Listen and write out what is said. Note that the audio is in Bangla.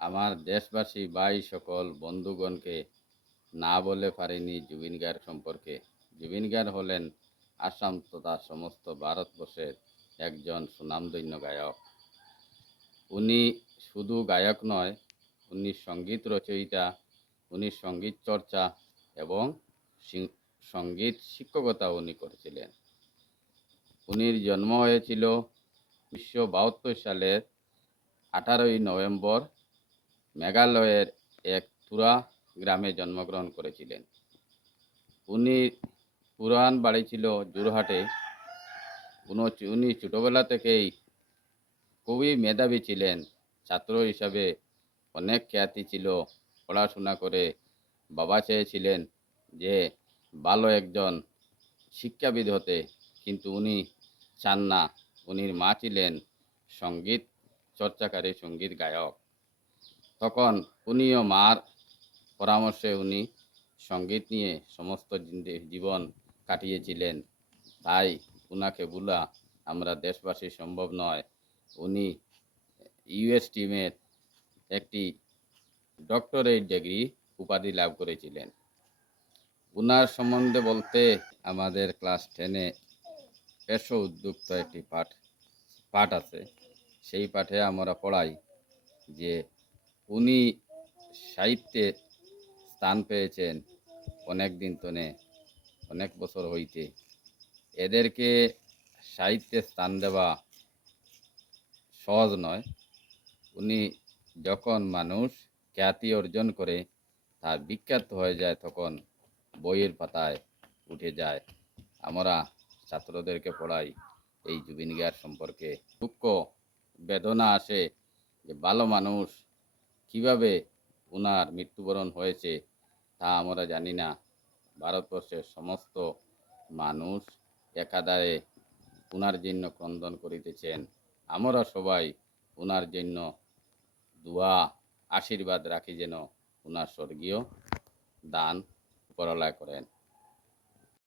আমার দেশবাসী ভাই সকল বন্ধুগণকে না বলে পারিনি জুবিন গার্গ সম্পর্কে। জুবিন গার্গ হলেন আসাম তথা সমস্ত ভারতবর্ষের একজন সুনামধন্য গায়ক। উনি শুধু গায়ক নয়, উনি সঙ্গীত রচয়িতা, উনি সঙ্গীত চর্চা এবং সঙ্গীত শিক্ষকতাও উনি করেছিলেন। উনির জন্ম হয়েছিল 1972 সালের 18ই নভেম্বর মেঘালয়ের এক তুরা গ্রামে জন্মগ্রহণ করেছিলেন। উনি পুরান বাড়ি ছিল যোরহাটে। উনি ছোটোবেলা থেকেই খুবই মেধাবী ছিলেন। ছাত্র হিসাবে অনেক খ্যাতি ছিল। পড়াশোনা করে বাবা চেয়েছিলেন যে ভালো একজন শিক্ষাবিদ হতে, কিন্তু উনি চান না। উনির মা ছিলেন সঙ্গীত চর্চাকারী সঙ্গীত গায়ক। তখন উনিও মার পরামর্শে উনি সঙ্গীত নিয়ে সমস্ত জীবন কাটিয়েছিলেন। তাই উনাকে ভোলা আমরা দেশবাসী সম্ভব নয়। উনি ইউএস টিমের একটি ডক্টরেট ডিগ্রি উপাধি লাভ করেছিলেন। উনার সম্বন্ধে বলতে আমাদের ক্লাস 10-এ পেশো উদ্যুক্ত একটি পাঠ আছে। সেই পাঠে আমরা পড়াই যে উনি সাহিত্যে স্থান পেয়েছেন অনেক দিন তনে, অনেক বছর হইতে। এদেরকে সাহিত্যে স্থান দেওয়া সহজ নয়। উনি যখন মানুষ খ্যাতি অর্জন করে, তা বিখ্যাত হয়ে যায়, তখন বইয়ের পাতায় উঠে যায়। আমরা ছাত্রদেরকে পড়াই এই জুবিন গার্গ সম্পর্কে। দুঃখ বেদনা আসে যে ভালো মানুষ কিভাবে উনার মৃত্যুবরণ হয়েছে তা আমরা জানি না। ভারতবর্ষের সমস্ত মানুষ একাধারে উনার জন্য ক্রন্দন করিতেছেন। আমরা সবাই উনার জন্য দোয়া আশীর্বাদ রাখি যেন উনার স্বর্গীয় দান উপরওয়ালা করেন।